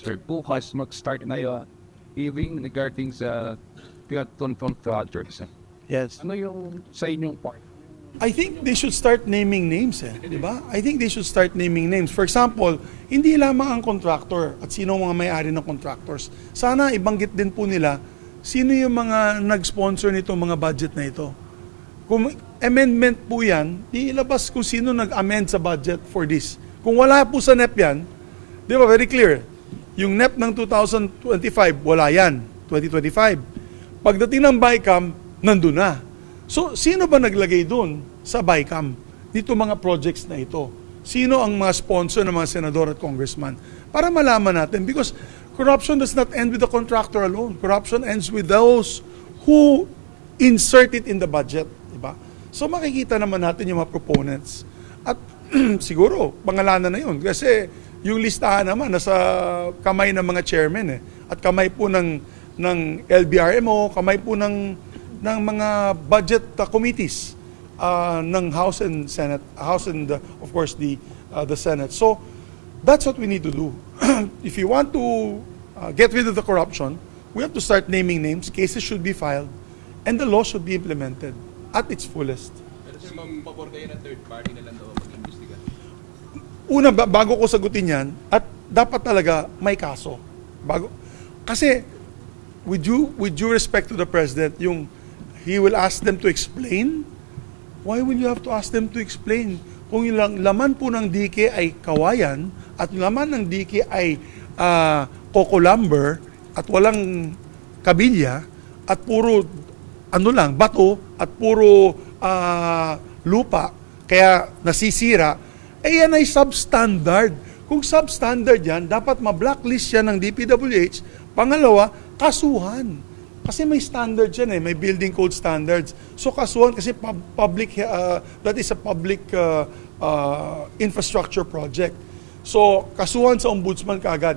Sir, bukas mag-start na yung hearing regarding sa Piaton contractors. Yes. Ano yung sa inyong part? I think they should start naming names eh, di ba? I think they should start naming names. For example, hindi lamang ang contractor at sino mga may-ari ng contractors. Sana ibanggit din po nila sino yung mga nag-sponsor nito mga budget na ito. Kung amendment po yan, ilabas kung sino nag-amend sa budget for this. Kung wala po sa NEP yan, di ba, very clear. Yung NEP ng 2025, wala yan. 2025. Pagdating ng BICAM, nandun na. So, sino ba naglagay doon sa BICAM? Dito mga projects na ito. Sino ang mga sponsor ng mga senador at congressman? Para malaman natin. Because corruption does not end with the contractor alone. Corruption ends with those who insert it in the budget. Diba? So makikita naman natin yung mga proponents. At siguro, pangalanan na yun. Kasi yung listahan naman nasa kamay ng mga chairman eh. At kamay po ng, ng LBRMO, kamay po ng, ng mga budget uh, committees uh, ng House and Senate, House and uh, of course the, uh, the Senate. So that's what we need to do. if you want to uh, get rid of the corruption, we have to start naming names, cases should be filed, and the law should be implemented at its fullest. Pero sir, pabor kayo na third party na lang daw. Una, ba- bago ko sagutin yan, at dapat talaga may kaso. Bago, kasi, with due, with due respect to the President, yung he will ask them to explain, why will you have to ask them to explain? Kung yung laman po ng DK ay kawayan, at laman ng DK ay uh, coco lumber, at walang kabilya, at puro ano lang, bato, at puro ah, lupa, kaya nasisira, eh yan ay substandard. Kung substandard yan, dapat ma-blacklist yan ng DPWH. Pangalawa, kasuhan. Kasi may standards yan eh, may building code standards. So kasuhan kasi pub- public, uh, that is a public uh, uh, infrastructure project. So kasuhan sa ombudsman kaagad.